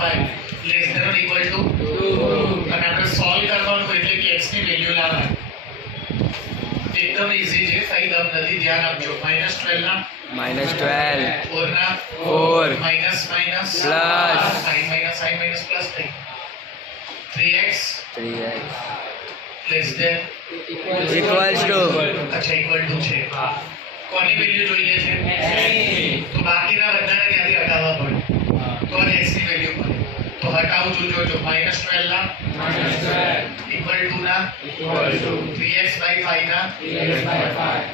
5 less than or equal to 2 અને આપણે solve કરવાનું એટલે કે x ની વેલ્યુ લાવવાની एकदम इजी છે કઈ દમ નથી ધ્યાન આપજો -12 ના -12 4 ના 4 minus minus plus sin minus plus 3x less than equals to અચ્છા ઇક્વલ ટુ છે કોની વેલ્યુ જોઈએ છે તો બાકીના બધાને ત્યાંથી હટાવવા પડે તો x ની વેલ્યુ મળે તો હટાવું છું જોજો -12 ના ઇક્વલ ટુ ના 3x/5 ના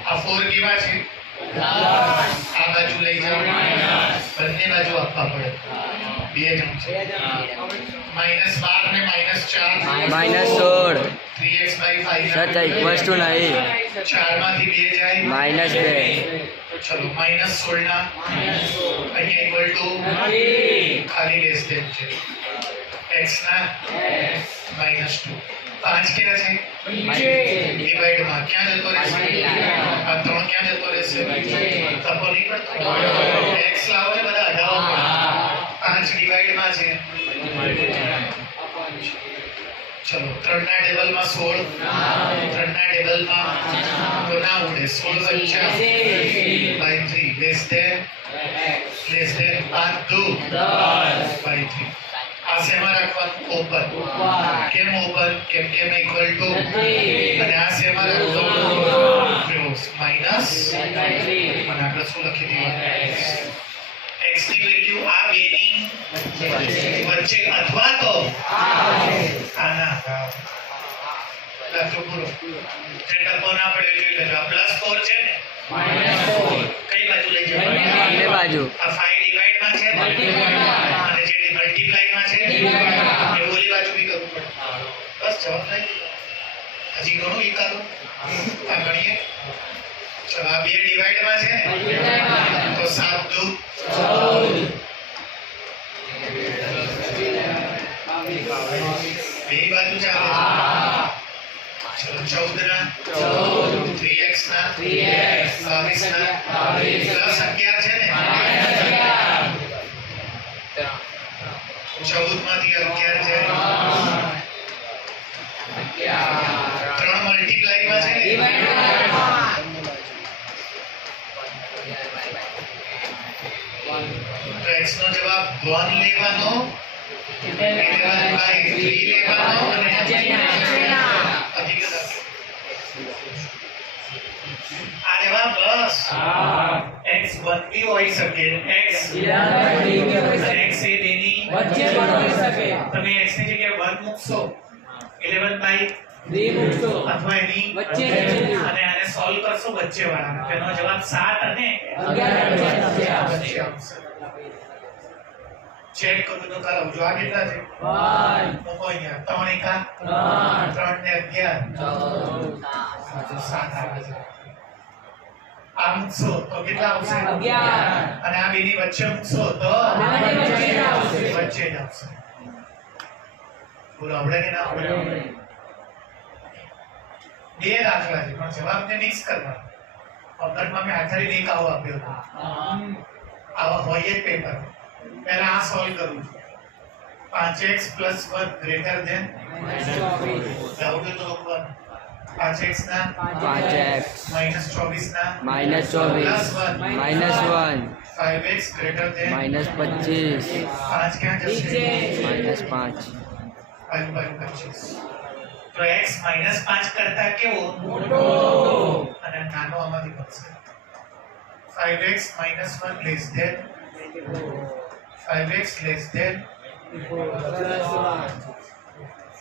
આ 4 કેવા છે આ બાજુ લઈ જાઓ બંને બાજુ આપવા પડે બે જણ છે -12 ને -4 -16 3x/5 સચ્ચા ઇક્વલ્સ ટુ નહીં 4 માંથી 2 જાય -2 ચલો -16 ના અહીંયા ઇક્વલ ટુ ખાલી લેસ ધેન છે x ના -2 5 ક્યાં છે ડિવાઇડ માં ક્યાં જતો રહેશે આ 3 ક્યાં જતો રહેશે તપો નહીં કરતો x લાવો ને બધા હટાવો 5 ડિવાઇડ માં છે ચલો 3 ના ટેબલ માં 16 3 ના ટેબલ માં તો ના ઉડે 16 × 3 લેસ ધેન 5 2 10 આ શેમાં રાખવાનું ઓપન કેમ ઓપન કેમ કે મેં ઇક્વલ ટુ અને આ શેમાં રાખવાનું ક્લોઝ માઈનસ અને આપણે શું લખી દીધું x ની વેલ્યુ આ બેની વચ્ચે અથવા તો આના લખો પૂરો જે ટકો ના પડે જોઈ લેજો આ +4 છે ને -4 કઈ બાજુ લઈ જાવ બંને બાજુ આ 5 ડિવાઇડ માં છે અને જે મલ્ટીપ્લાય માં છે એ ઓલી બાજુ બી કરવું પડે બસ જવાબ થઈ હજી ઘણું એકાદું આ ગણીએ ચલો આ 2 ડિવાઇડ માં છે તો 7 2 14 બે બાજુ ચાલે ચલો 14 ના 3x ના 22 ના પ્લસ 11 છે ને 14 માંથી 11 છે 3 મલ્ટીપ્લાય માં છે તો x નો જવાબ 1 લેવાનો 11/3 લેવાનો અને આ જવાબ બસ x 1 બી હોઈ શકે x x એ બેની વચ્ચે પણ હોઈ શકે તમે x ની જગ્યાએ 1 મૂકશો 11/3 મૂકશો અથવા એની વચ્ચે અને આને સોલ્વ કરશો વચ્ચે વાળાનો તેનો જવાબ 7 અને 11 વચ્ચે આવશે ચેક કરો તો કરાવ જો આ કેટલા છે 5 મૂકો અહીંયા 3 ને 11 7 આવે છે આ મૂકશો તો કેટલા આવશે 11 અને આ બેની વચ્ચે મૂકશો તો વચ્ચે જ આવશે બોલો આવડે કે ના આવડે બે દાખલા છે પણ જવાબને મિક્સ કરવા પબ્લિકમાં મેં આખરી લીક આવો આપ્યો હતો આવા હોય જ પેપર પહેલા આ સોલ્વ કરું છું 5x + 1 ગ્રેટર ધેન 24 ડાઉટ તો લખવાનું 5x ના 5x -24 ના -1 5x ગ્રેટર ધેન -25 5 ક્યાં જશે -5 25 તો x -5 કરતા કેવો મોટો અને નાનો આમાંથી બનશે 5x -1 less than 5x less than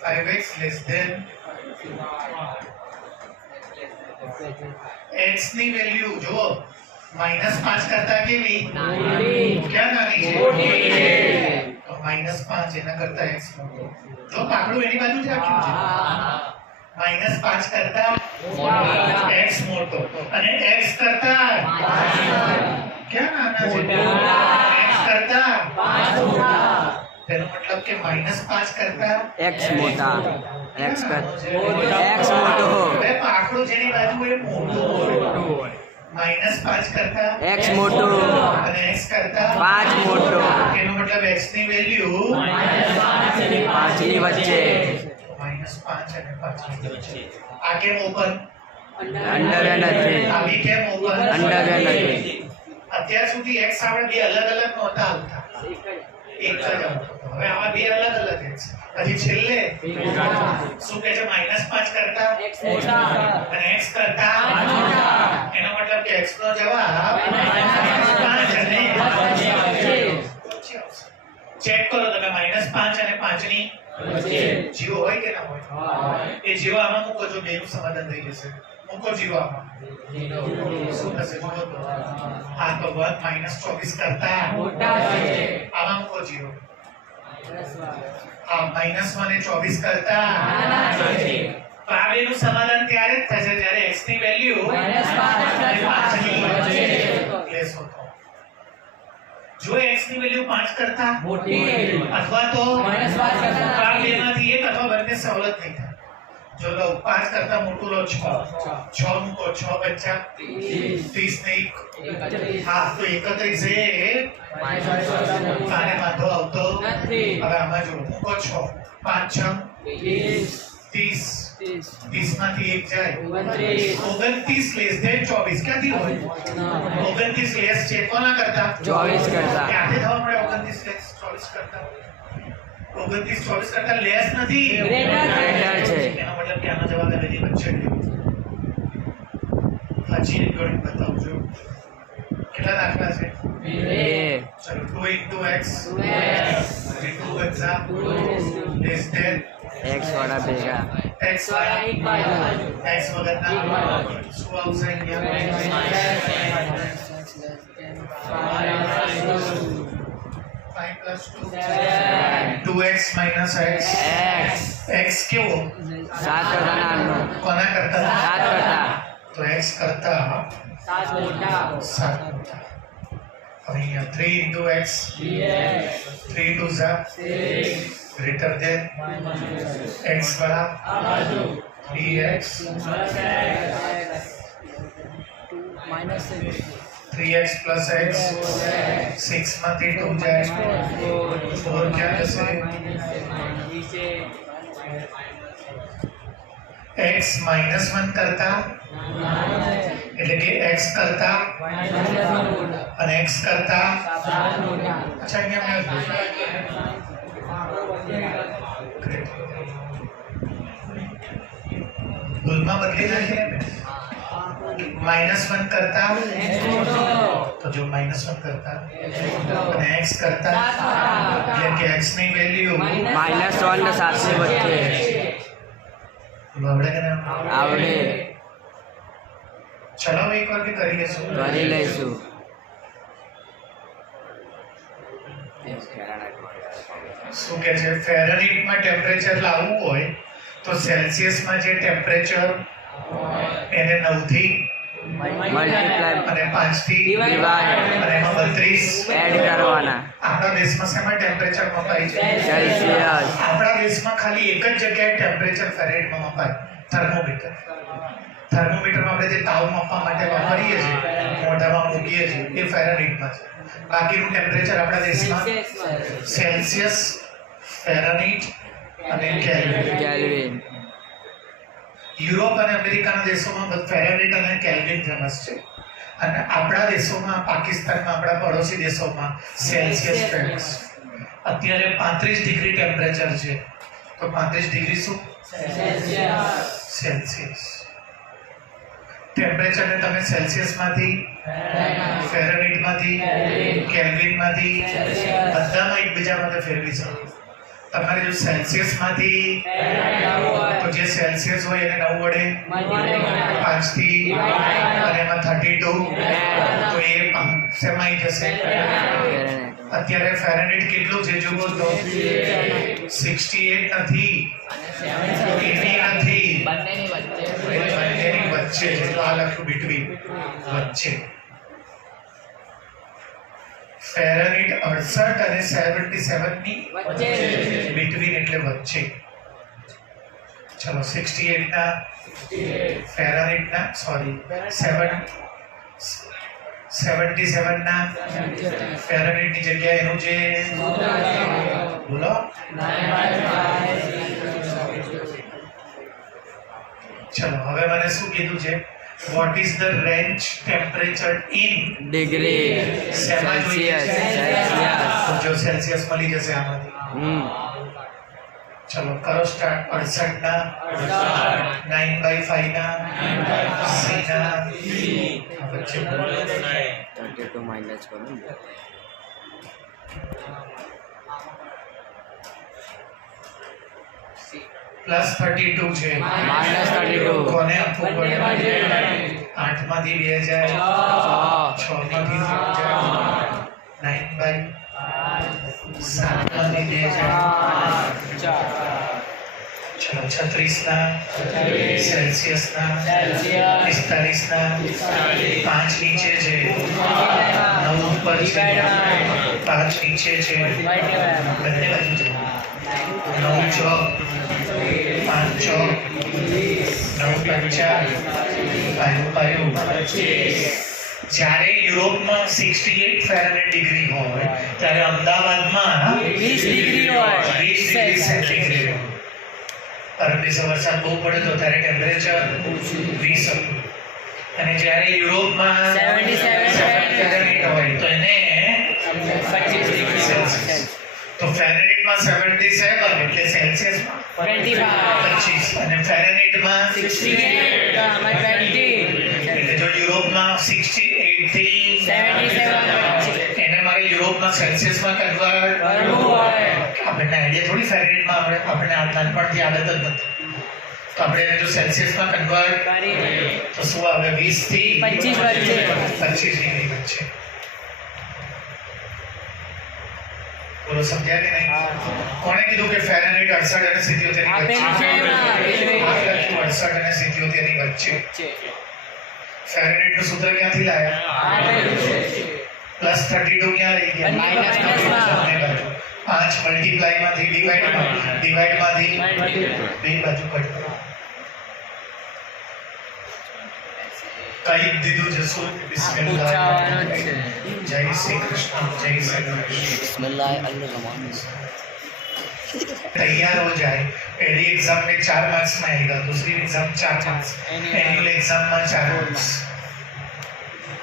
5x less than x ની વેલ્યુ જો -5 કરતા કેવી નાની ક્યાં નાની છે મોટી છે તો -5 એના કરતા x મોટો જો પાકડું એની બાજુ જ રાખ્યું છે -5 કરતા x મોટો અને x કરતા ક્યાં નાના છે x કરતા 5 મોટા તેનો મતલબ કે -5 કરતા x મોટા x મોટો હવે પાકડું જેની બાજુ એ મોટું હોય -5 કરતા x મોટું અને x કરતા 5 મોટો એનો મતલબ x ની વેલ્યુ 5 ની વચ્ચે -5 અને 5 ની વચ્ચે. આ કેમ ઓપન? અંડરવેર નથી આવી કેમ ઓપન? અંડરવેર નથી અત્યાર સુધી x આપણે બે અલગ અલગ નહોતા આવતા, એક જ આવતો. હવે આમાં બે અલગ અલગ x. પછી છેલ્લે શું કહે છે? -5 કરતા અને x કરતા એનો મતલબ કે x નો જવાબ 5 અને ચેક કરો તમે. -5 અને 5 ની જીરો હોય કે ના હોય? એ જીરો આમાં મૂકો છો, બેનું સમાધાન થઈ જશે. મૂકો જીરો આમાં, શું થશે જુઓ તો. હા, તો 1 -24 કરતા આમાં મૂકો જીરો. હા, -1 એ 24 કરતા તો આ બેનું સમાધાન ત્યારે જ થશે જ્યારે x ની વેલ્યુ 5 ની વચ્ચે લેશો તો. જો x ની વેલ્યુ 5 કરતા અથવા તો આ બેમાંથી એક અથવા બંને સવલત નહીં થાય. જો લો 5 કરતા મોટું લો 6 મૂકો, 6 બચ્ચા 30 ને 1. હા, તો 31 એ આને વાંધો આવતો નથી. હવે આમાં જો મૂકો 6 5 6 30 30 માંથી 1 જાય 29 લેસ ધેન 24 ક્યાંથી હોય? 29 લેસ છે કોના કરતા? 24 કરતા ક્યાંથી થવા મળે 29 લેસ 24 કરતા? 29 24 કરતા લેસ નથી, ગ્રેટર છે. એનો મતલબ કે આનો જવાબ એની વચ્ચે હજી એક ગણિત બતાવું છું. કેટલા દાખલા છે? 2 ચલો 2 x 2 બચ્ચા લેસ ધેન x વાળા ભેગા x વાળા x વગરના શું આવશે અહીંયા? 5 plus 2 2x minus x x કેવો? 7 કરતા નાનો કોના કરતા? 7 કરતા તો x કરતા 7 મોટા. હવે અહીંયા 3 into x 3 into z greater than x વાળા 3x 3x plus x 6 માંથી 2 જાય 4 ક્યાં જશે? x -1 કરતા એટલે કે x કરતા અને x કરતા અચ્છા અહીંયા ભૂલમાં બદલી નાખીએ ને -1 કરતા તો જો -1 કરતા અને x કરતા એટલે કે x ની વેલ્યુ -1 ને 7 ની વચ્ચે આવડે કે ના આવડે ચલો એક વાર બી કરી લેશું. કરી લઈશું. શું કે છે? ફેરનહીટમાં ટેમ્પરેચર લાવવું હોય તો સેલ્સિયસમાં જે ટેમ્પરેચર એને 9 થી મલ્ટીપ્લાય અને 5 થી ડિવાઇડ અને એમાં 32 એડ કરવાના. આપણા દેશમાં શેમાં ટેમ્પરેચર મપાય છે? સેલ્સિયસ આપણા દેશમાં ખાલી એક જ જગ્યાએ ટેમ્પરેચર ફેરનહીટમાં મપાય, થર્મોમીટર. થર્મોમીટરમાં આપણે જે તાવ માપવા માટે વાપરીએ છીએ, મોઢામાં મૂકીએ છીએ, એ ફેરનહીટમાં છે. બાકીનું ટેમ્પરેચર આપણા દેશમાં સેલ્સિયસ, ફેરનહીટ અને કેલ્વિન. યુરોપ અને અમેરિકાના દેશોમાં ફેરનહીટ અને કેલ્વિન ફેમસ છે, અને આપણા દેશોમાં, પાકિસ્તાનમાં, આપણા પડોશી દેશોમાં સેલ્સિયસ ફેમસ. અત્યારે 35 ડિગ્રી ટેમ્પરેચર છે, તો 35 ડિગ્રી શું? સેલ્સિયસ. ટેમ્પરેચરને તમે સેલ્સિયસમાંથી, ફેરનહીટમાંથી, કેલ્વિનમાંથી બધામાં એકબીજામાં ફેરવી શકો. તમારે જો સેલ્સિયસમાંથી તો જે સેલ્સિયસ હોય એને 9 વડે 5 થી અને એમાં 32 તો એ શેમાં આવી જશે? અત્યારે ફેરનહીટ કેટલું છે જુઓ તો 68 નથી, 80 નથી, બંનેની વચ્ચે છે. તો આ લખ્યું બિટવીન, વચ્ચે. ફેરનહીટ 68 અને 77 ની બિટવીન એટલે વચ્ચે. ચલો 68 ના ફેરનહીટ ના 7 77 ના ફેરનહીટ ની જગ્યાએ એનું જે બોલો ચલો હવે મને શું કીધું છે what is the range temperature in degree શેમાં જોઈએ છે? Celsius જો સેલ્સિયસ મળી જશે આમાંથી ચલો કરો સ્ટાર્ટ 68 ના 9/5 ના C ના વચ્ચે 32 minus કરો ને. +32 છે minus 32 કોને આપવું પડે 8 માંથી 2 જાય 6 માંથી 3 જાય 9/7 માંથી 2 જાય ચલો 36 ના સેલ્સિયસ ના 45 ના 5 નીચે છે 9 ઉપર છે 5 નીચે છે બંને બાજુ છે 9 ચોક 5 ચોક 9 પંચા 5 જ્યારે યુરોપમાં 68 ફેરનહીટ ડિગ્રી હોય ત્યારે અમદાવાદમાં 20 ડિગ્રી હોય 20 ડિગ્રી સેન્ટીગ્રેડ હોય. પરમ દિવસે વરસાદ બહુ પડે તો ત્યારે ટેમ્પરેચર 20 હતું અને જ્યારે યુરોપમાં 77 ફેરનહીટ હોય તો એને 25 ડિગ્રી સેલ્સિયસ. તો ફેરનહીટમાં 77 એટલે સેલ્સિયસમાં 25 25 અને ફેરનહીટમાં 68 અમારે 20 એટલે જો યુરોપમાં 68 થી 77 એને મારે યુરોપમાં સેલ્સિયસમાં કન્વર્ટ કરવું હોય આપણને આઈડિયા થોડી ફેરનહીટમાં આપણને આ નાનપણથી આદત જ નથી તો આપણે એને જો સેલ્સિયસમાં કન્વર્ટ કરી તો શું આવે 20 થી 25 વચ્ચે 25 ડિગ્રી વચ્ચે બોલો સમજ્યા કે નહીં કોણે કીધું કે ફેરનહીટ 68 અને 77 ની આપેલું છે વચ્ચે એમાં, આ લખ્યું 68 અને 77 ની વચ્ચે ફેરનહીટ નું સૂત્ર ક્યાંથી લાયા આપેલું છે +32 ક્યાં લઈ ગયા બંને માઇનસમાં. બંને બાજુ 5 મલ્ટીપ્લાય માંથી ડિવાઇડ માંથી બે બાજુ કટ કઈ દીધું છે શું બિસ્મિલ્લાહ પૂછવાનું જ છે જય શ્રી કૃષ્ણ જય શ્રી કૃષ્ણ तैयार हो जाए पहली एग्जाम में 4 मार्क्स में आएगा दूसरी एग्जाम 4 मार्क्स एनुअल एग्जाम में 4 मार्क्स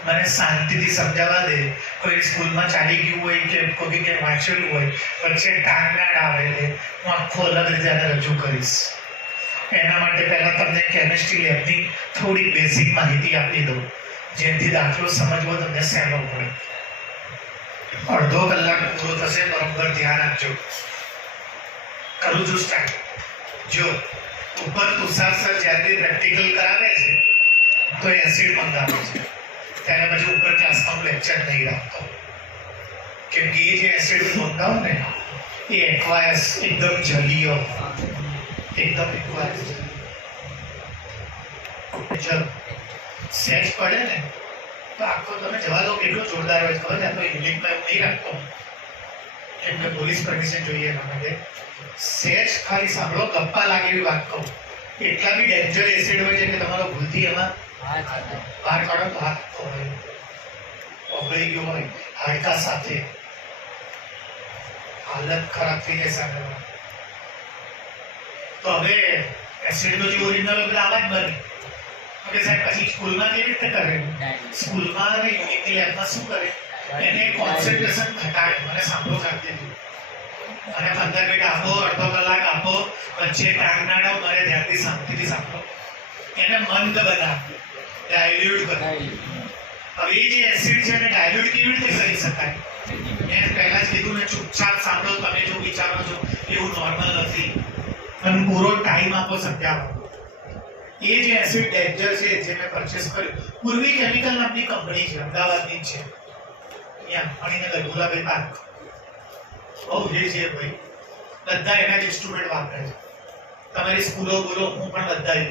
મને શાંતિથી સમજાવવા દે કોઈ સ્કૂલમાં ચાલી ગયું હોય કે કોઈ કે વાંચેલું હોય વચ્ચે ટાંગનાડ આવે એટલે હું આખો અલગ રીતે આને રજૂ કરીશ એના માટે પહેલાં તમને કેમિસ્ટ્રી લેબની થોડી બેઝિક માહિતી આપી દઉં જેથી દાખલો સમજવો તમને સહેલો પડે અડધો કલાક પૂરો થશે બરોબર ધ્યાન આપજો કરું છું સ્ટાર્ટ જો ઉપર તુષાર સર જ્યારે બી પ્રેક્ટિકલ કરાવે છે તો એસિડ મંગાવે છે ત્યારે પછી ઉપર ક્લાસમાં લેક્ચર નહીં રાખતો કેમ કે એ જે એસિડ મંગાવું ને એ એક્વાયસ એકદમ જલીય એકદમ એક્વાયસ ચલો સેજ પડે ને તો આખો તમે જવા દો કેટલો જોરદાર હોય ખબર છે આ તો ઇંગ્લિશમાં એવું નહીં રાખતો એટલે પોલીસ પરમિશન જોઈએ એના માટે સેજ ખાલી સાંભળો ગપ્પા લાગે એવી વાત કહું એટલા બી ડેન્જર એસિડ હોય છે કે તમારો ભૂલથી એમાં બહાર કાઢો તો હાથ ઓગળી ગયો હોય હાડકા સાથે હાલત ખરાબ થઈ જાય સામે તો હવે એસિડનો જે ઓરિજિનલ હોય બધા આવા જ બને ઓકે સાહેબ પછી સ્કૂલમાં કેવી રીતે કરે સ્કૂલમાં અને યુનિટની લેબમાં શું કરે એને કોન્સન્ટ્રેશન ઘટાડે મને સાંભળો સાથે અને 15 મિનિટ આપો અડધો કલાક આપો વચ્ચે ટાંગનાડાઓ મારે ધ્યાનથી શાંતિથી સાંભળો એને મંદ બનાવે ડાયલ્યુટ કરે હવે એ જે એસિડ છે એને ડાયલ્યુટ કેવી રીતે કરી શકાય મેં પહેલા જ કીધું ને ચૂપચાપ સાંભળો તમે જો વિચારો છો એવું નોર્મલ નથી પણ પૂરો ટાઈમ આપો સમજાવો એ જે એસિડ ડેન્જર છે જે મેં પરચેસ કર્યું પૂર્વી કેમિકલ નામની કંપની છે અમદાવાદની જ છે અહીંયા મણિનગર ગુલાબી પાર્ક બહુ જે છે ભાઈ બધા એના જ ઇન્સ્ટ્રુમેન્ટ વાપરે છે તમારી સ્કૂલો બોલો હું પણ બધા જ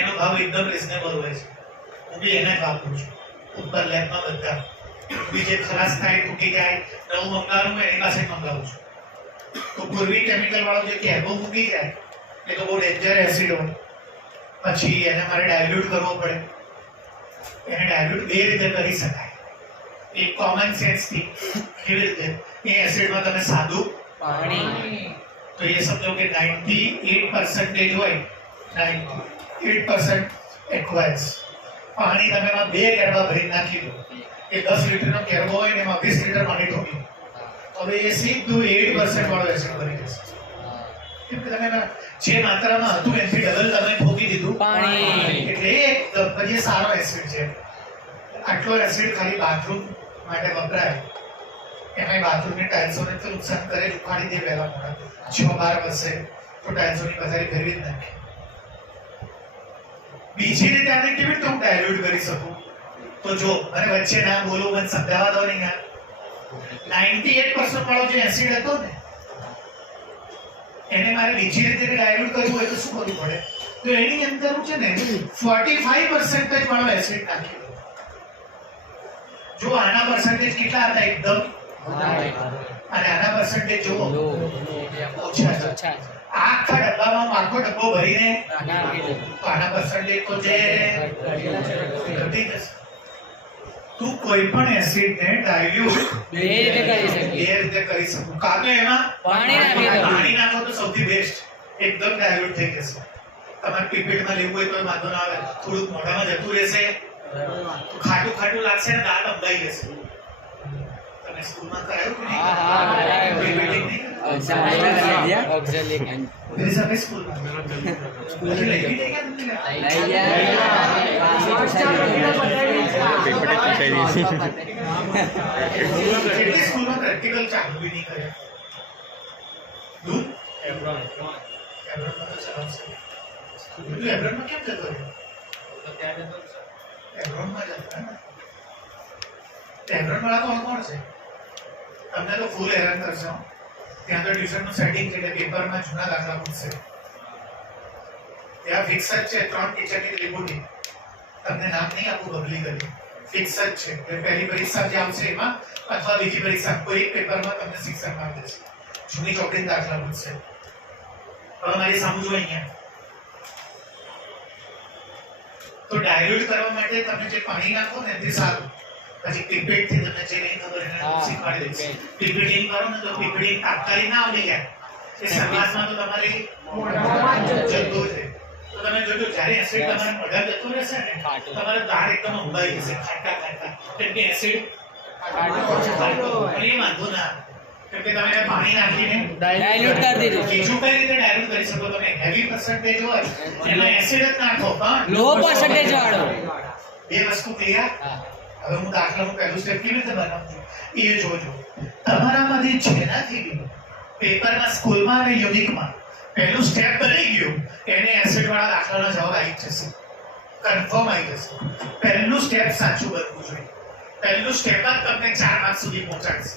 એનો ભાવ એકદમ રિઝનેબલ હોય છે હું બી એને જ વાપરું છું ઉપર લેબમાં બધા બી જે ખલાસ થાય તૂટી જાય નવું મંગાવું એની પાસે જ મંગાવું છું તો પૂર્વી કેમિકલ વાળો જે કેબો મૂકી જાય એ તો બહુ ડેન્જર એસિડ હોય પછી એને મારે ડાયલ્યુટ કરવો પડે એને ડાયલ્યુટ બે રીતે કરી શકાય. એક કોમન સેન્સ થી કેવી રીતે એ એસિડમાં તમે સાદું પાણી તો એ સમજો કે 98% હોય 98% એક્વાયર્સ પાણી તમે એમાં 2 કેરબા ભરી નાખી દો એ 10 લીટરનો કેરબો હોય ને એમાં 20 લીટર પાણી ઢોકી દો હવે એ સીધું 8% વાળો એસિડ બની જશે. કેમ કે તમે જે માત્રામાં હતું એનાથી ડબલ તમે ઠોકી દીધું પાણી. એટલે એ પછી સારો એસિડ છે. આટલો એસિડ ખાલી બાથરૂમ માટે વપરાય એમાં બાથરૂમની ટાઇલ્સોને તો નુકસાન કરે જ, ઉખાડી દે પહેલા મોડા 6-12 વર્ષે તો ટાઇલ્સોની પથારી ફેરવી જ નાખે. બીજી રીતે આને કેવી રીતે હું ડાયલ્યુટ કરી શકું? તો જો મને વચ્ચે ના બોલો, મને સમજાવવા દો ને યાર. 98% વાળો જે એસિડ હતો ને એને મારે બીજી રીતે ડાયલ્યુટ કરવું હોય તો શું કરવું પડે? તો એની અંદર હું છે ને 45% વાળો એસિડ નાખી દઉં. જો આના પર્સન્ટેજ કેટલા હતા એકદમ અને આના પર્સન્ટેજ જુઓ ઓછા છે. આખા ડબ્બામાં આખો ડબ્બો ભરીને તો આના પર્સન્ટેજ તો જે ઘટી જશે. તું કોઈ પણ એસિડને ડાયલ્યુટ બે રીતે કરી શકીએ. બે રીતે કરી શકું. કાં તો એમાં પાણી નાખી દો. પાણી નાખો તો સૌથી બેસ્ટ, એકદમ ડાયલ્યુટ થઈ જશે. તમારે પીપેટમાં લેવું હોય તો વાંધો ના આવે, થોડુંક મોઢામાં જતું રહેશે તો ખાટું ખાટું લાગશે ને દાંત અંબાઈ જશે. તમે સ્કૂલમાં કરાયું કે નહીં? હા, કરાયું. પીપેટિંગ નહીં કરાયું? ઓક્ઝિલરી ઉધરી સાથે સ્કૂલમાં પછી લઈ ગઈ કે તમને? કેટલી સ્કૂલમાં પ્રેક્ટિકલ ચાલુ બી નહીં કરે. દૂધ એબ્રોનમાં તો ચલાવશે. તું એબ્રોનમાં કેમ જતો રહ્યો? એબ્રોનમાં જતો ને? એબ્રોન વાળા કોણ છે? તમને તો ફૂલ હેરાન કરશો. ત્યાં તો ટ્યુશનનું સેટિંગ છે એટલે પેપરમાં જૂના દાખલા પૂછશે. ત્યાં ફિક્સ જ છે 3 ટીચરની રિપોર્ટિંગ. તમને નામ નહીં આપું બદલી કરી. ફિક્સ જ છે એટલે પહેલી પરીક્ષા જે આવશે એમાં અથવા બીજી પરીક્ષા કોઈ એક પેપરમાં તમને શિક્ષક નામ દેશે. જૂની ચોપડીના દાખલા પૂછશે. હવે મારી સમજો અહીંયા. તો ડાયલ્યુટ કરવા માટે તમે જે પાણી નાખો ને તે સારું. પછી પીપેટ થી તમને જે નહીં ખબર એને શીખવાડી દઈશ. પીપેટિંગ કરો ને તો પીપેટિંગ તાત્કાલિક ના આવડી જાય. એ શરૂઆતમાં તો તમારી જતું છે. તો તમે જોજો જ્યારે એસિડ તમારા મોઢા જતું રહેશે ને તમારો દાળ એકદમ અંબાઈ જશે, ખાટા ખાટા. કેમ કે એસિડ ખાટો એ વાંધો ના. કેમ કે તમે પાણી નાખીને ડાયલ્યુટ કરી દીધું. બીજું કઈ રીતે ડાયલ્યુટ કરી શકો? તમે હેવી પર્સન્ટેજ હોય એમાં એસિડ જ નાખો પણ લો પર્સન્ટેજ વાળો. બે વસ્તુ ક્લિયર. હવે હું દાખલાનું પહેલું સ્ટેપ કેવી રીતે બનાવું એ જોજો. તમારામાંથી જેનાથી બી પેપરમાં, સ્કૂલમાં અને યુનિકમાં પહેલું સ્ટેપ બની ગયું એને એસિડ વાળા દાખલાનો જવાબ આવી જશે, કન્ફર્મ આવી જશે. પહેલું સ્ટેપ સાચું બનવું જોઈએ. પહેલું સ્ટેપ જ તમને 4 માર્ક સુધી પહોંચાડશે.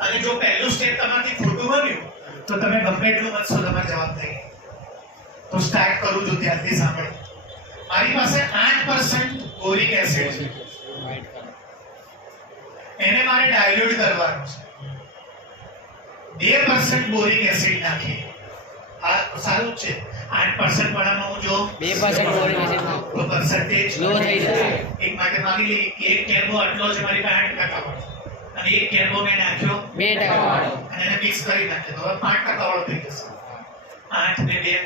અને જો પહેલું સ્ટેપ તમારથી ખોટું બન્યું તો તમે ગમે એટલું મતશો તમારો જવાબ નહીં. તો સ્ટાર્ટ કરું છું ત્યારથી સાંભળો. મારી પાસે 8% બોરિક એસિડ છે. એને મારે ડાયલ્યુટ કરવાનું છે. 2% બોરિક એસિડ નાખી. આ સારું છે. 8% વાળામાં હું જો 2% બોરિક એસિડ તો પર્સન્ટેજ લો થઈ જશે. એક માટે માની લી એક કેરબો આટલો છે મારી પાસે 8% વાળો અને એક કેરબો મેં નાખ્યો 2% વાળો. અને એને મિક્સ કરી નાખ્યો તો હવે 5% વાળો થઈ જશે. 8 ને 2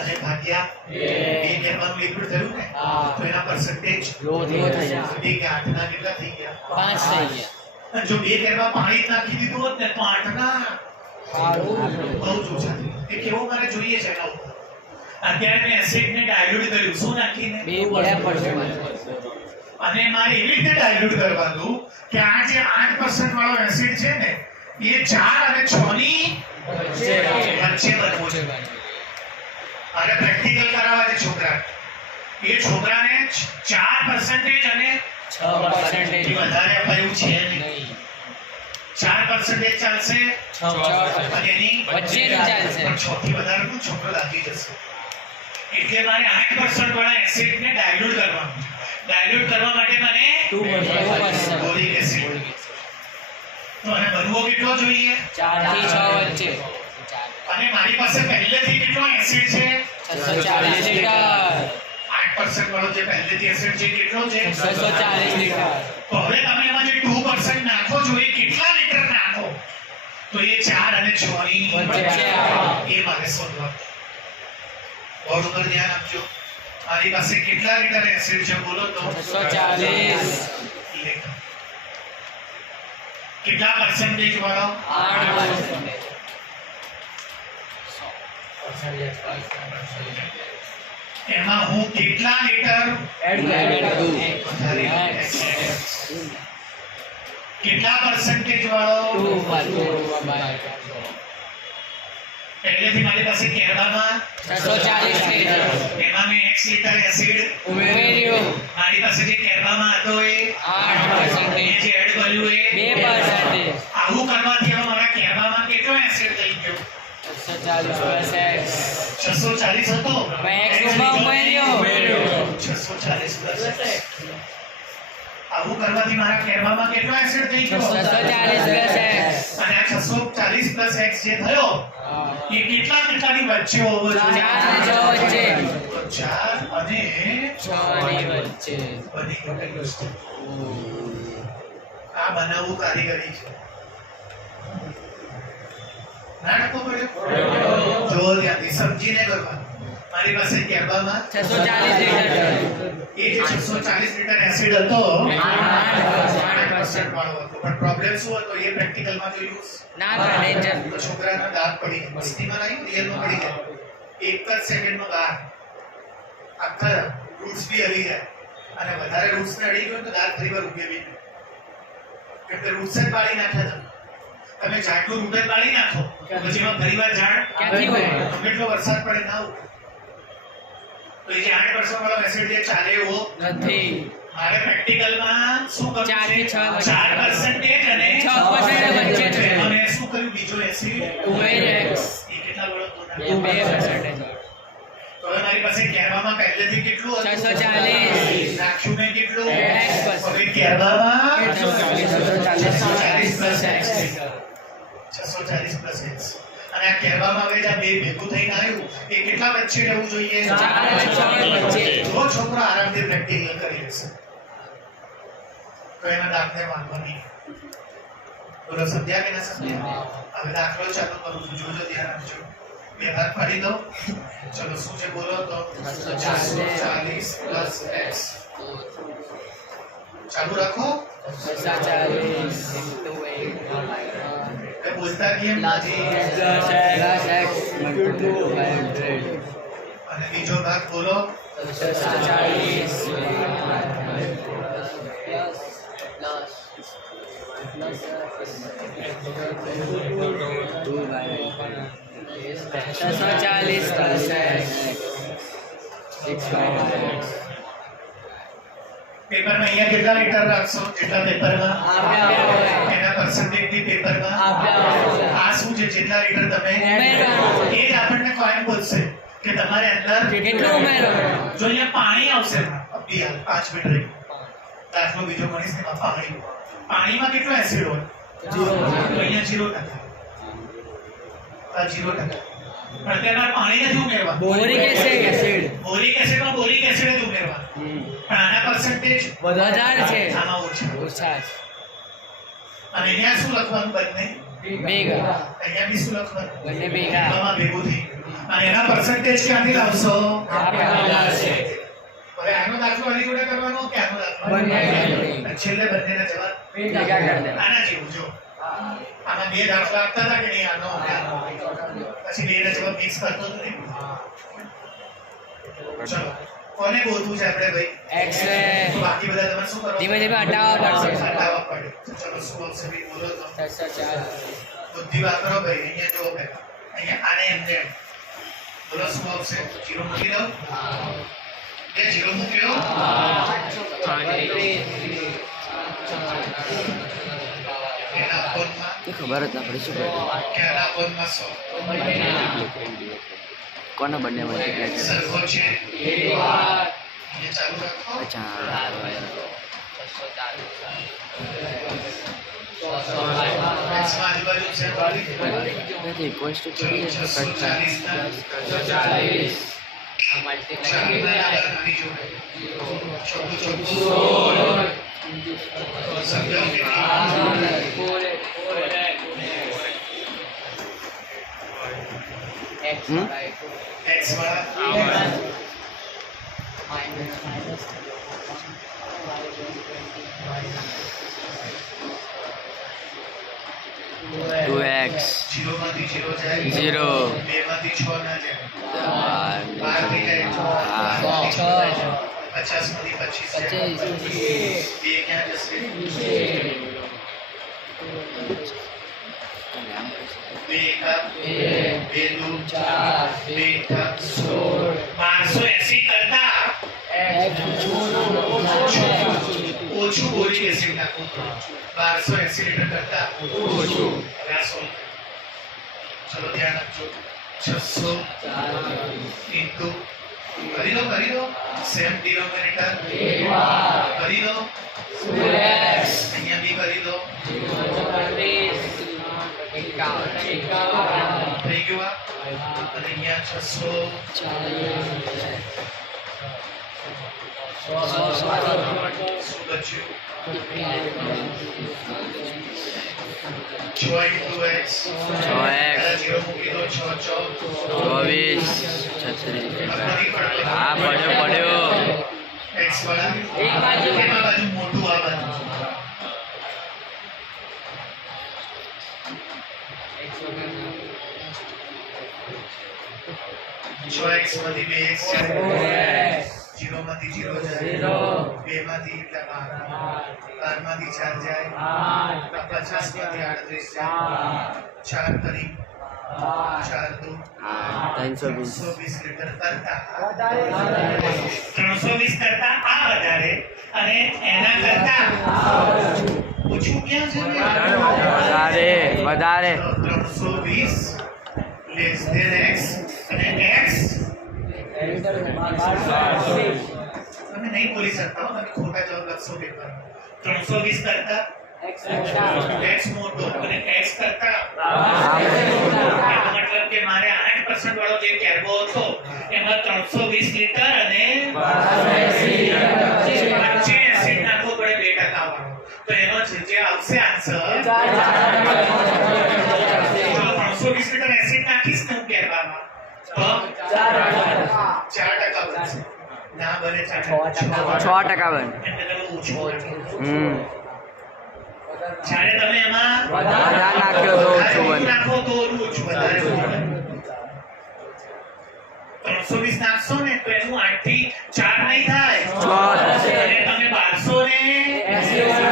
અને ભાગ્યા 2 કેરબાનું લિક્વિડ થયું ને હા. તો એના પર્સન્ટેજ લો થઈ જશે. 8 ના કેટલા થઈ ગયા? 5 થઈ ગયા. અને જો 2 કેરબા પાણી જ નાખી દીધું હોત ને તો 8 ના સારું. બહુ જ ઓછા થઈ. એ કેવું મારે જોઈએ છે એના ઉપર. અત્યારે મેં એસિડને ડાયલ્યુટ કર્યું શું નાખીને? 2% અને મારે એવી રીતે ડાયલ્યુટ કરવાનું કે આ જે 8% વાળો એસિડ છે ને એ 4 અને 6 ની વચ્ચે બનવું છે. અને પ્રેક્ટિકલ કરાવવા છે છોકરા. એ છોકરાને 4% અને 6% વધારે અપાયું છે નહીં. નહીં. 4% ચાલશે 6% અને એની વચ્ચેનું ચાલશે. પણ 6 થી વધારેનું છોકરો લાગી જશે. એટલે મારે 8% વાળા એસિડને ડાયલ્યુટ કરવાનું છે. ડાયલ્યુટ કરવા માટે મને 2% બોરિક એસિડ. તો અને બનવો કેટલો જોઈએ? 4 થી 6 વચ્ચે. અને મારી પાસે પહેલેથી કેટલો એસિડ છે? 640 લીટર. 8% 8% વાળો જે પહેલેથી એસિડ છે કેટલો છે 640 લીટર. તો હવે તમે એમાં જે 2% નાખો છો એ કેટલા લીટર નાખો તો એ 4 અને 6 ની વચ્ચે એ મારે શોધવા બોર્ડ ઉપર ધ્યાન આપજો મારી પાસે કેટલા લીટર એસિડ છે બોલો તો 640. લીટર કેટલા પર્સન્ટેજ વાળો 8%. એમાં હું કેટલા લીટર કેટલા પર્સન્ટેજ વાળો પહેલેથી મારી પાસે કેરળમાં 640 લીટર એમાં મેં x લીટર એસિડ ઉમેર્યું. મારી પાસે જે કેરળમાં હતો એ 8%. મેં જે એડ કર્યું એ 2%. આવું કરવાથી હવે મારા કેરળમાં કેટલો એસિડ થઈ ગયો 640 plus x. 640 હતો મેં x માં ઉમેર્યો. 640 પ્લસ આવું કરવાથી મારા કેરળમાં કેટલો એસિડ થઈ ગયો 640 plus x. અને આ 640 પ્લસ x જે થયો એ કેટલાની વચ્ચે હોવો જોઈએ 4 અને 6 વચ્ચે. તો 4 અને 6 ની વચ્ચે. બની ગયું વસ્તુ. આ બનાવવું કારીગરી છે નાટકો પડ્યો જો ત્યાંથી સમજીને કરવાનું મારી પાસે કેરબામાં 640 લીટર એ જે 640 લીટર એસિડ હતો 8% વાળો હતો પણ પ્રોબ્લેમ શું હતો એ પ્રેક્ટિકલમાં જોયું ના કરે તો છોકરાના દાંત પડી ગયા મસ્તીમાં નહીં રિયલમાં પડી ગયા એક જ સેકન્ડમાં બહાર આખા રૂટ્સ બી હલી જાય અને વધારે રૂટ્સને અડી ગયો તો દાંત ફરીવાર ઉગે બી નહીં કેમ કે રૂટ્સ જ બાળી નાખ્યા તમે ઝાડનું રૂટ જ બાળી નાખો પછી એમાં ફરીવાર ઝાડ ક્યાંથી હોય? કેટલો વરસાદ પડે ના ઉગે તો એ જે 8% વાળો એસિડ જે ચાલે એવો નથી. મારે પ્રેક્ટિકલમાં શું કરવું 4 થી 6 વચ્ચે. 4% અને 6% વચ્ચે છે. અને શું કર્યું બીજો એસિડ ઉમેર્યો x. એ કેટલા વળો તો એ 2%. તો હવે મારી પાસે કેરબામાં પહેલેથી કેટલું હતું 640. નાખ્યું મેં કેટલું X. હવે કેરબામાં 640 plus x 640 plus x અને આ કેરબામાં હવે જ્યાં બે ભેગું થઈને આવ્યું એ કેટલા વચ્ચે રહેવું જોઈએ 4 અને 6 વચ્ચે. જો છોકરો આરામથી પ્રેક્ટિકલ કરી લેશે તો એના દાખલે વાંધો નહીં બોલો સમજ્યા કે ના સમજ્યા હવે દાખલો ચાલુ કરું છું જોજો ધ્યાન આપજો બે હાથ પાડી દો ચલો શું છે બોલો તો 640 plus x ચાલુ રાખો 640 એ બોલતા કેમ નથી plus x multiplied by 100. અને બીજો ભાગ બોલો 640 plus x 6 પેપરમાં અહીંયા કેટલા લીટર રાખશો જેટલા પેપરમાં આપ્યા હોય. એના પર્સન્ટેજની પેપરમાં આપ્યા હોય. આ શું છે જેટલા લીટર તમે ઉમેરવાનું. એ જ આપણને કોઈન બોલશે કે તમારે અંદર કેટલું ઉમેરવાનું? જો અહીંયા પાણી આવશે અબી હાલ 5 મિનિટ રહી દાખલો બીજો ગણીશ ને પાણી પાણીમાં કેટલો એસિડ હોય તો અહીંયા 0% આ 0% પણ અત્યારે પાણી નથી ઉમેરવા બોરિક એસિડ. બોરિક એસિડમાં બોરિક એસિડ જ ઉમેરવા પણ આના પર્સન્ટેજ વધારે છે. આમાં ઓછા ઓછા છે. અને અહીંયા શું લખવાનું બંને ભેગા. અહીંયા બી શું લખવાનું બંને ભેગા. આમાં ભેગું થઈ ગયું. અને એના પર્સન્ટેજ ક્યાંથી લાવશો આપેલા છે. હવે આનો દાખલો આની જોડે કરવાનો કે આનો દાખલો બંને. અને છેલ્લે બંનેના જવાબ ભેગા કરી દે. આના જેવું જો આમાં બે દાખલા આપતા હતા કે નહીં આનો અને આનો. પછી બેના જવાબ મિક્સ કરતો હતો ને ચલો કોને ગોતવું છે આપણે ભાઈ x તો બાકી બધા તમારે શું કરવાનું ધીમે ધીમે હટાવવા પડશે. હટાવવા પડે ચલો શું આવશે ભાઈ બોલો તો 640. બુદ્ધિ વાપરો ભાઈ અહીંયા જુઓ પહેલા અહીંયા આને એમને બોલો શું આવશે જીરો મૂકી દો બે જીરો મૂક્યો એના અપોનમાં એ ખબર જ ના પડી શું કરે ક્યાંના અપોનમાં 100 કોના બંને મલ્ટીપ્લાય કરે સરખો છે અહીંયા ચાલુ રાખો અચ્છા એક્સમાં આજુબાજુ છે વાળી નથી ઇક્વલ્સ ટુ ચલો 640 ના ચારના આગળ નાની જોડે ચોખ્ખું ચોખ્ખું સમજાવ કે x વાળા 2x 0 માંથી 0 જાય 0 2 માંથી 6 ના જાય 12 થઈ જાય 50 માંથી 25 બે ક્યાં જશે બે એકા બે દુ 4 બે એકા 1280 કરતા ઓછું બોરિક એસિડ નાખવું 1280 લીટર કરતા ઓછું ચલો ધ્યાન આપજો 600 ઇન્ટુ કરી દો સેમ ડિનોમિનેટર કરી દો અહીંયા બી કરી દો થઈ ગયું અને અહીંયા 640 શું બચ્યું 6 into x 0 મૂકી દો 6 24 હા પડ્યો x વાળા એમાં બાજુ મોટું આ બાજુ 6x માંથી 2x 0 માંથી 0 જાય 2 માંથી એટલે 12 માંથી 4 જાય 50 માંથી 38 જાય 4 કરી 4 દો 320 લીટર કરતા 320 કરતા આ વધારે અને એના કરતા ઓછું ક્યાં છે વધારે 320 less than x અને x તમે નહીં બોલી શકતા હો તમે ખોટા જવાબ લખશો પેપર 320 કરતા x મોટો અને x કરતા એનો મતલબ કે મારે 8% વાળો જે કેર્બો હતો એમાં 320 લીટર અને 80 એસિડ નાખવો પડે 2% વાળો તો એનો જે આવશે આન્સર 320 લીટર એસિડ નાખીશ ને હું કેર્બામાં તો 4% બનશે ના બને 4% 6% બને એટલે તમે ઓછું જ્યારે તમે એમાં વધારે નાખ્યો તો ઓછું બને નાખો તો ઓછું વધારે 320 નાખશો ને તો એનું 8 થી 4 નહીં થાય 6 અને તમે 1200 ને 80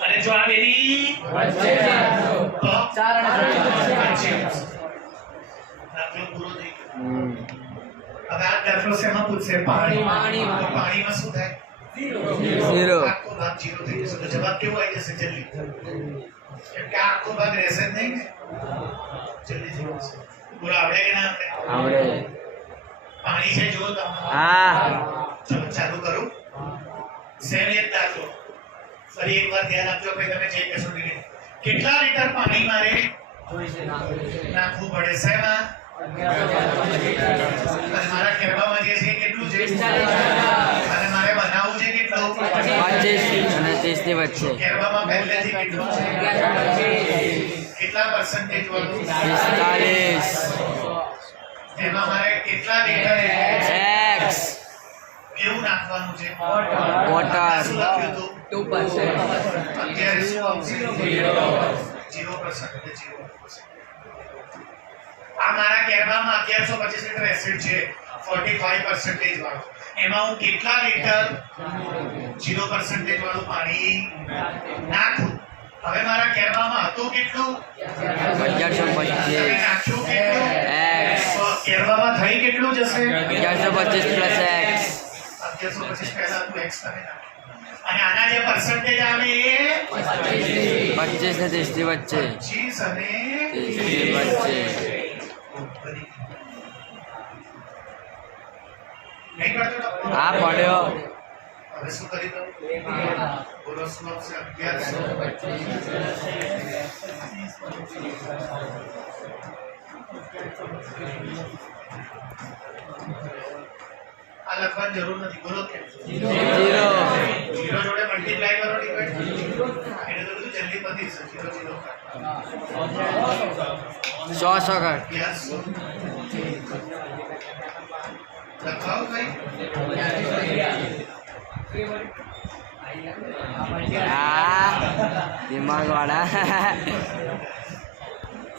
અને જો આ બેની વચ્ચે તો 4 અને 5 દાખલો પૂરો થઈ ગયો હવે આ દાખલો શેમાં પૂછશે પાણીમાં શું થાય 0 આખો ભાગ 0 થઈ જશે તો જવાબ કેવો આવી જશે જલ્દી કેમ કે આખો ભાગ રહેશે જ નહીં ને જલ્દી જવાબ પૂરો આવડે કે ના આવડે પાણી છે જો તમે ચલો ચાલુ કરું સેમ એક દાખલો ફરી એકવાર ધ્યાન આપજો કે તમે જે કહેશો તે કેટલા લીટર પાણી મારે નાખવું પડે શેમાં મારા કેરબામાં જે છે કેટલું છે અને મારે બનાવવું છે કેટલું 25 અને 30 ની વચ્ચે કેરબામાં પહેલેથી કેટલું છે કેટલા પર્સન્ટેજ વાળું 45 એમાં મારે કેટલા લીટર x એવું નાખવાનું છે મોટર શું લખ્યું હતું 2% અત્યારે શું આવશે 0% આ મારા કેરબામાં 1125 લીટર એસિડ છે 45% વાળો એમાં હું કેટલા લીટર 0% વાળું પાણી નાખું હવે મારા કેરબામાં હતું કેટલું 1125 નાખ્યું કેટલું x કેરબામાં થઈ કેટલું જશે 1125 પ્લસ x 1125 પહેલા હતું x તમે નાખ્યું અને આના જે પર્સન્ટેજ આવે એ 25 ને 30 ની વચ્ચે 25 અને 30 ની વચ્ચે નહીં પડતો હા પડ્યો હવે શું કરી દો બોલો શું આવશે 1125 આ લખવાની જરૂર નથી. બોલો કે 0 0 જોડે મલ્ટીપ્લાય કરો ડિવાઇડ એટલે તો બધું જલ્દી પતી જશે. 0 0 100 100 યસ લખાઓ ભાઈ. દિમાગ વાળા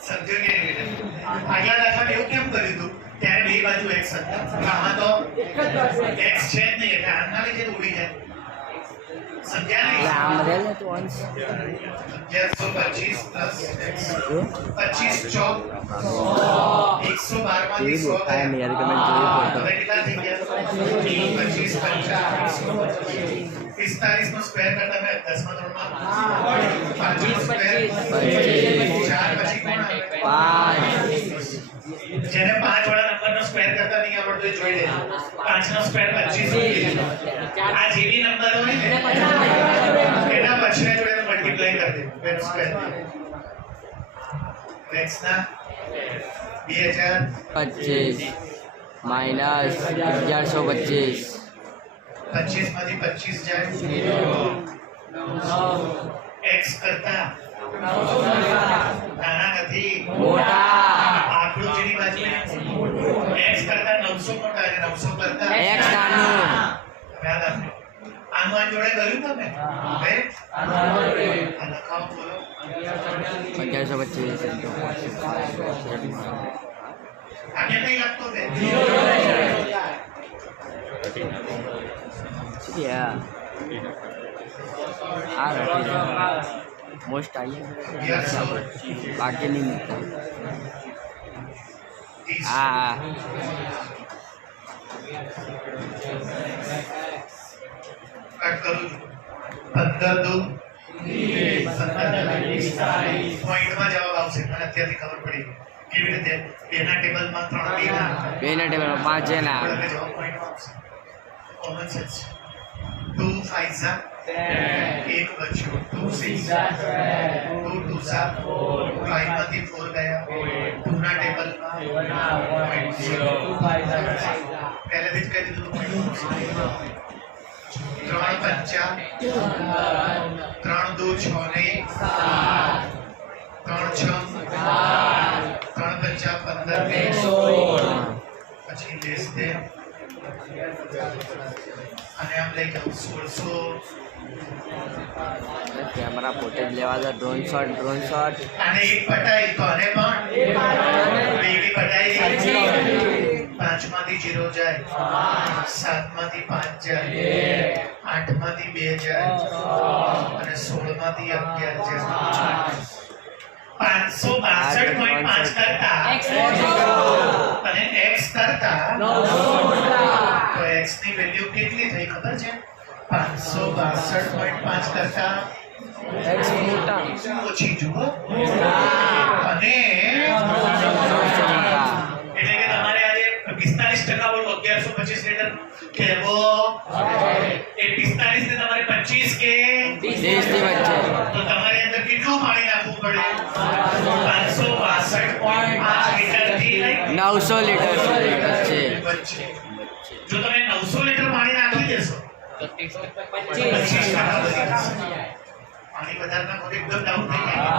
સમજો કે આગલા દાખલામાં એવું કેમ કર્યું હતું ત્યારે બે બાજુ x હતા. આમાં તો x છે જ નહીં એટલે આના લીધે ઉડી જાય. સમજ્યા નહીં? આમ રેલ તો અંશ 1125 પ્લસ x 25 ચોક 112 માંથી 100 આ ગયા. મેરી કમેન્ટ જોઈ ફોટો હવે કેટલા થઈ ગયા? 25 45 નો સ્ક્વેર કરતા મેં 10 માં 3 માં 5 નો સ્ક્વેર 4 પછી કોણ આવે? 5 જેને 5 વાળા નંબરનો સ્ક્વેર કરતા નહીં આવડતું એ જોઈ લેજો. 5 નો સ્ક્વેર 25 આ જેવી નંબર હોય ને એના પછીના જોડે મલ્ટીપ્લાય કરી દેવું એનો સ્ક્વેર. x ના 25 માઇનસ 1125 25 માંથી 25 જાય x કરતા નાના નથી મોટા આંકડો જેની બાજુ x કરતા 900 મોટા એટલે 900 કરતા x નાનું યાદ રાખજો. આનું આ જોડે કર્યું તમે હવે આ લખાવો બોલો 1125 આને નહીં લખતો બે આ રાખી મોસ્ટ આઈએ બાકી નહીં મૂકતા આ કટ કરું છું 15 દો 15 પોઈન્ટમાં જવાબ આવશે મને અત્યારથી ખબર પડી કેવી રીતે બેના ટેબલમાં 3 બેના બેના ટેબલમાં 5 છે ના આપણે જવાબ પોઈન્ટમાં આવશે કોમન સેન્સ 2 5 ઝા 1 બચ્યો 2 6 ઝા 2 2 ઝા 5 માંથી 4 ગયા 2 ના ટેબલમાં 0 પહેલેથી જ કહી દીધું પોઈન્ટ 3 પંચા 3 2 6 ને 3 6 3 પંચા 15 ને 16 પછી લેસ દે અને આમ લઈ જાઉં 1600 કેમેરા ફોટેજ લેવા દો ડ્રોન શોટ અને એક પટાઈ તો આને પણ બેવી પટાઈ 5 માંથી 0 જાય 7 માંથી 5 જાય 8 માંથી 2 જાય અને 16 માંથી 11 જાય 562.5 કરતા અને x કરતા તો x ની વેલ્યુ કેટલી થઈ ખબર છે 562.5 કરતા x મોટા ઓછી જુઓ અને એટલે કે તમારે આજે 45% બોલો 1125 લીટર કેવો એ 45 ને તમારે 25 કે 30 ની વચ્ચે તો તમારે અંદર કેટલું પાણી નાખવું પડે 562.5 લીટર થી લઈ 900 લીટર સુધી વચ્ચે જો તમે 900 લીટર પાણી નાખી દેશો તો 25% પાણી વધારના કોડ એકદમ ડાઉન થઈ જાય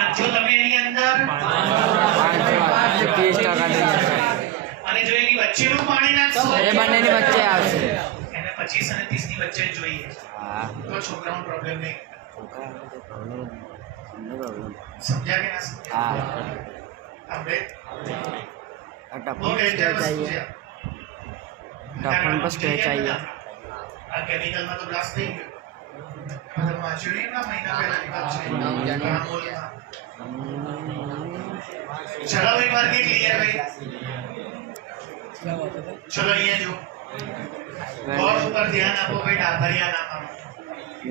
અને જો તમે એની અંદર 30% અને જો એની વચ્ચેનું પાણી નાખશો એ બંનેની વચ્ચે આવશે એને 25 અને 30 ની વચ્ચે જ જોઈએ હા તો છોકરાઓનો પ્રોબ્લેમ નહીં પ્રોબ્લેમ સમજ્યા કે ના સમજ્યા હા આપણે टपन બહુ पर ડેન્જર स्क्रैच વસ્તુ चाहिए છે टपन पर स्क्रैच चाहिए આ કેમિકલમાં તો બ્લાસ્ટ થઈ ગયો તમે વાંચ્યું નહીં ના મહિના પહેલાની વાત છે રામોલમાં ચલો એક વાર કે ક્લિયર ભાઈ ચલો અહીંયા જો બોર્ડ ઉપર ધ્યાન આપો ભાઈ ડાભરિયા નામ આપો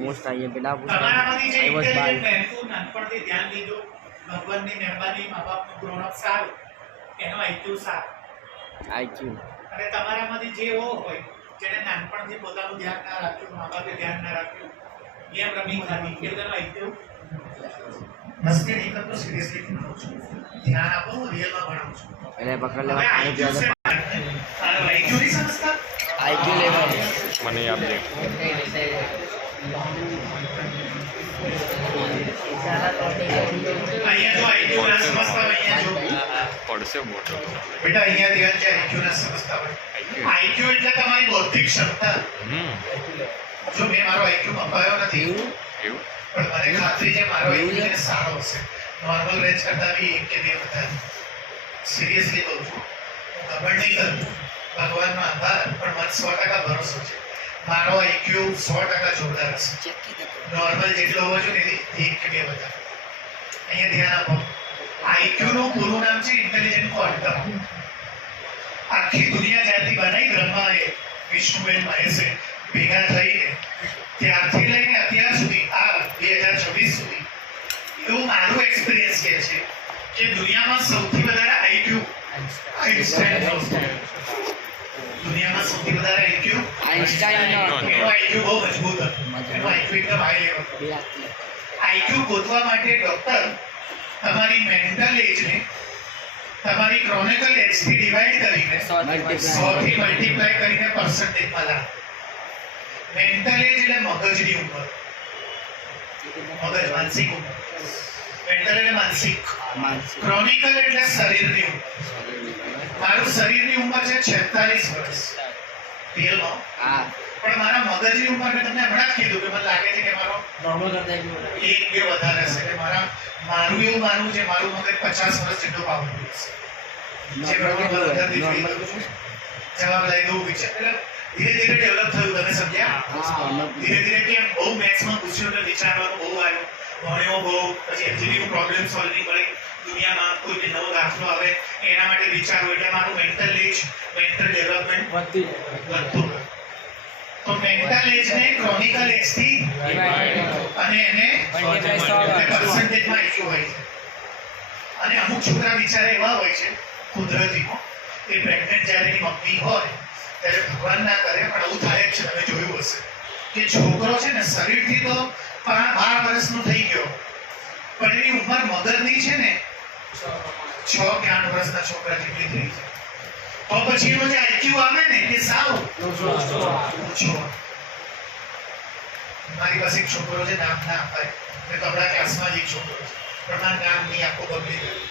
मोस्ट चाहिए बिना તમારામાંથી જે आई वाज बाय ઇન્ટેલિજન્ટ મહેનતું નાનપણથી ધ્યાન દીધું ભગવાનની મહેરબાની મા બાપનું ગ્રોન અપ સારું એનો આઈક્યુ સારું आईक्यू અને તમારામાંથી જે એવો હોય જેને નાનપણથી પોતાનું ધ્યાન ના રાખ્યું મા બાપે ધ્યાન ના રાખ્યું ગેમ રમી ખાધી એ બધાનો આઈક્યુ મસ્તી નહીં કરતો, સિરિયસલી ભણાવું છું, ધ્યાન આપો, હું રિયલમાં ભણાવું છું. એટલે પકડ લેવા હવે પાણી IQ પીવા છે, તારો IQ નહીં સમજતા? IQ level. મને યાદ છે અહીંયા જો IQ ના સમજતા હોય, અહીંયા જો પડશે મોટો બેટા, અહીંયા ધ્યાન છે, IQ ના સમજતા હોય. IQ એટલે તમારી બૌદ્ધિક ક્ષમતા. જો મેં મારો IQ મપાયો નથી, એવું પણ મને ખાતરી છે મારો IQ છે ને સારો હશે, નોર્મલ રેન્જ કરતા બી 1 કે 2 વધારે. સિરિયસલી કહું છું, હું ખબર નહીં કરું, ભગવાનનો આભાર, પણ મને 100% ભરોસો છે મારો IQ 100% જોરદાર હશે. નોર્મલ જેટલો હોવો જોઈએ એથી 1 કે 2 વધારે. અહીંયા ધ્યાન આપો. IQ નું પૂરું નામ છે ઇન્ટેલિજન્ટ ક્વોન્ટમ. આખી દુનિયા જ્યારથી બનાવી બ્રહ્માએ, વિષ્ણુબેન મહેશે ભેગા થઈને ત્યારથી લઈને અત્યાર સુધી, આ 2026 સુધી, એવું મારું એક્સપિરિયન્સ કહે છે કે દુનિયામાં સૌથી વધારે IQ આઈન્સ્ટાઈનનો છે. દુનિયામાં સૌથી વધારે IQ આઈન્સ્ટાઈનનો હતો. એનો IQ બહુ મજબૂત હતો, એનો IQ એકદમ હાઈ લેવલ હતો. IQ ગોતવા માટે ડોક્ટર તમારી મેન્ટલ એજને તમારી ક્રોનિકલ એજથી ડિવાઈડ કરીને 100 થી મલ્ટીપ્લાય કરીને પર્સન્ટેજમાં લાવે. મેન્ટલ એજ એટલે મગજની ઉંમર, મગજ માનસિક ઉંમર. મેન્ટલ એટલે માનસિક, ક્રોનિકલ એટલે શરીરની ઉંમર. મારું શરીરની ઉંમર છે 46 વર્ષ રિયલમાં, હા. પણ મારા મગજની ઉંમર મેં તમને હમણાં જ કીધું કે મને લાગે છે કે મારો નોર્મલ કરતા 1 2 વધારે હશે. એટલે મારું એવું માનવું છે મારું મગજ 50 વર્ષ જેટલો પાવરફુલ હશે. જે પ્રમાણે વધારથી જોઈ રહ્યું છું, જવાબ લઈ દઉં વિચાર, એટલે ધીરે ધીરે ડેવલપ થયું. તમે સમજ્યા? ધીરે ધીરે કેમ બહુ મેથ્સમાં પૂછ્યું એટલે વિચારવાનું બહુ આવ્યું, ભણ્યો બહુ, પછી એમસીક્યુ પ્રોબ્લેમ સોલ્વિંગ કરે, દુનિયામાં કોઈ બી નવો દાખલો આવે એના માટે વિચારો, એટલે મારું મેન્ટલ એજ, મેન્ટલ ડેવલપમેન્ટ વધતું ગયું. તો મેન્ટલ એજને ક્રોનિકલ એજથી અને એને પર્સન્ટેજમાં IQ હોય છે. અને અમુક છોકરા બિચારા એવા હોય છે કુદરતીમાં, એ પ્રેગ્નન્ટ જ્યારે એની મમ્મી હોય ત્યારે ભગવાન ના કરે પણ આવું થાય જ છે. તમે જોયું હશે કે છોકરો છે ને શરીરથી તો 12 વર્ષનો થઈ ગયો, પણ એની ઉંમર મગજની છે ને 6 કે 8 વર્ષના છોકરા જેટલી થઈ છે. તો પછી એનો જે IQ આવે ને એ સાવ ઓછો. મારી પાસે એક છોકરો છે, નામ ના અપાય, મેં તો આપણા ક્લાસમાં જ એક છોકરો છે, પણ મારું નામ નહીં આખો બગડી ગયું.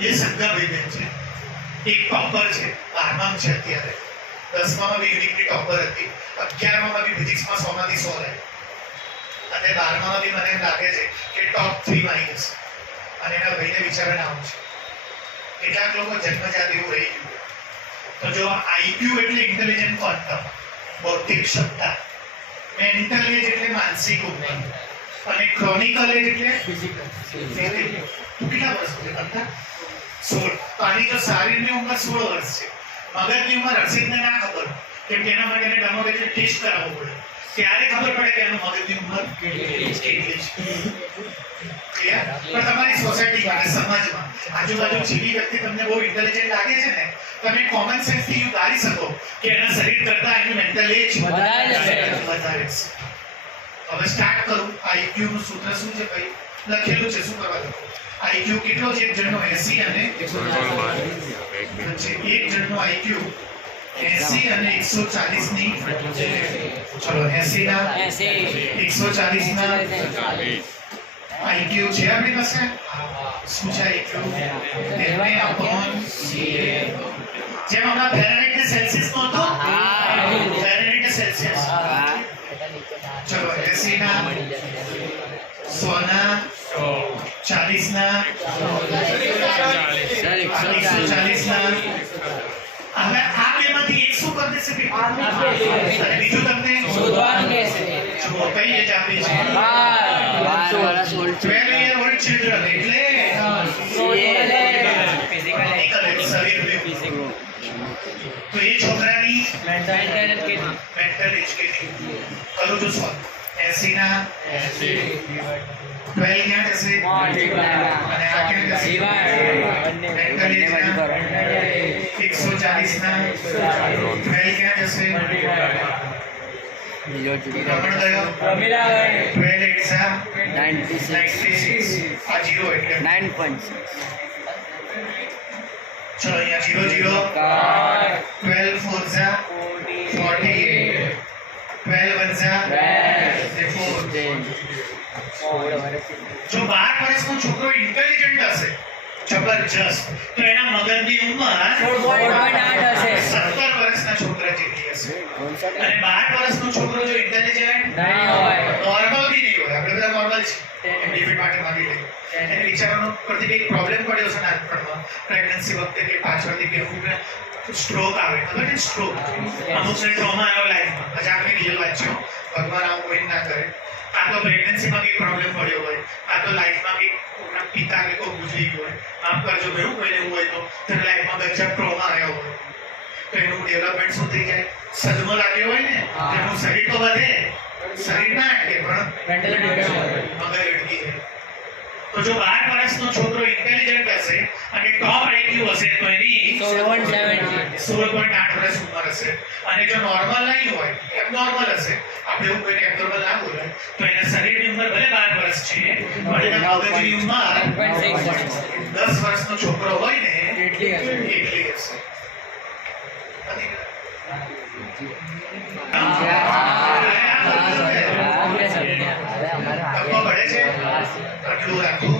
એ સંગાભાઈ બેન છે, એક ટોપર છે, 12માં છે અત્યારે, 10માં બી યુનિકની ટોપર હતી, 11માં બી ફિઝિક્સમાં 100 માંથી 100 રહી, અને 12માં બી મને એમ લાગે છે કે ટોપ 3 માં આવી જશે. અને એના ભાઈને વિચારવા નામ છે. કેટલાક લોકો જન્મજાત એવું રહી ગયું. તો જો IQ એટલે ઇન્ટેલિજન્ટ ક્વોન્ટમ, બૌદ્ધિક ક્ષમતા, મેન્ટલ એજ એટલે માનસિક ઉંમર, અને ક્રોનિકલ એજ એટલે ફિઝિકલ. કેટલા વર્ષ છે? 16. તો આની જો શરીરની ઉંમર 16 વર્ષ છે, મગજની ઉંમર હર્ષિતને ના ખબર, કેમ કે એના માટે એને ડેમોગ્રાફી ટેસ્ટ કરાવવો પડે, ત્યારે ખબર પડે કે એનું મગજની ઉંમર કેટલી છે. ક્લિયર? પણ તમારી સોસાયટીમાં અને સમાજમાં આજુબાજુ જેવી વ્યક્તિ તમને બહુ ઇન્ટેલિજન્ટ લાગે છે ને, તમે કોમન સેન્સ થી યુ ધારી શકો કે એના શરીર કરતા એનું મેન્ટલ એજ વધારે છે. હવે સ્ટાર્ટ કરું. IQ નું સૂત્ર શું છે ભાઈ? લખેલું છે, શું કરવા દો. IQ કેટલો છે? એક જણનો 80 અને 140. એક જણનો IQ 80 અને 140 ની, ચલો 80 ના 140 ના IQ છે આપણી પાસે. શું છે IQ? એને અપોન CA. જેમ હમણાં ફેરનહીટ ને સેલ્સિયસ નો હતો, ફેરનહીટ ને સેલ્સિયસ. ચલો 80 ના 100 ના 40 ના 140 ના. હવે આ બેમાંથી એક શું કરી દેશે? બીજું તમને શોધવાનું કહેશે. જો કઈ એજ આપી છે? 12 વર્ષ old 12 year old children એટલે તો એ છોકરાની મેન્ટલ એજ કેટલી? કરું છું સોલ્વ. 80 ના 12 ક્યાં જશે? અને આ ક્યાં જશે? મેન્ટલ એજ ના 140 ના 12 ક્યાં જશે? રમણ ગયો 12 એક્ઝામ 96 આ 0 એટલે 9.6. ચલો અહીંયા 0 0 12 4 જા 48 12 1 જા 4 જો 12 વર્ષનો છોકરો ઇન્ટેલિજન્ટ હશે જબરજસ્ત તો એના મગજની ઉંમર 4.8 હશે 17 વર્ષના છોકરા જેટલી હશે અને 12 વર્ષનો છોકરો જો ઇન્ટેલિજન્ટ નહીં હોય નોર્મલ બી નહીં હોય આપણે બધા નોર્મલ છે એમ લિમિટ માટે માંગી લે એને વિચારવાનો પરથી કંઈક પ્રોબ્લેમ પડ્યો છે નાનપણમાં પ્રેગ્નન્સી વખતે કે પાછળથી કે અમુકને સ્ટ્રોક આવે ખબર ને સ્ટ્રોક અમુકને ટ્રોમા આવ્યો લાઈફમાં મજાકની રિયલ વાત છે હો. ભગવાન આવું કોઈ ના કરે કાં તો પ્રેગ્નન્સીમાં કંઈક પ્રોબ્લેમ પડ્યો હોય કાં તો લાઈફમાં કંઈક કોઈના પિતા કે કોઈ ગુજરી ગયું હોય માફ કરજો ભાઈ કોઈને એવું હોય તો તેના લાઈફમાં ગજબ ટ્રોમા આવ્યો હોય તો એનું ડેવલપમેન્ટ શું થઈ જાય સદમો લાગ્યો હોય ને એનું શરીર તો વધે શરીર ના અટકે પણ મેન્ટાલિટી મગજ અટકી જાય તો જો 12 વર્ષનો છોકરો ઇન્ટેલિજન્ટ હશે અને ટોપ આઈક્યુ હશે તો એની 16.8 વર્ષ ઉંમર હશે અને જો નોર્મલ નહીં હોય એબનોર્મલ હશે આપણે એવું કોઈને એબનોર્મલ ના બોલાય તો એના શરીરની ઉંમર ભલે 12 વર્ષ છે પણ એના મગજની ઉંમર 10 વર્ષનો છોકરો હોય ને એટલી હશે એટલી હશે ધક્કો પડે છે આટલું રાખવું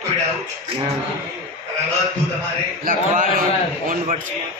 કોઈ ડાઉટ હવે બધું તમારે લખવાનું onwards માં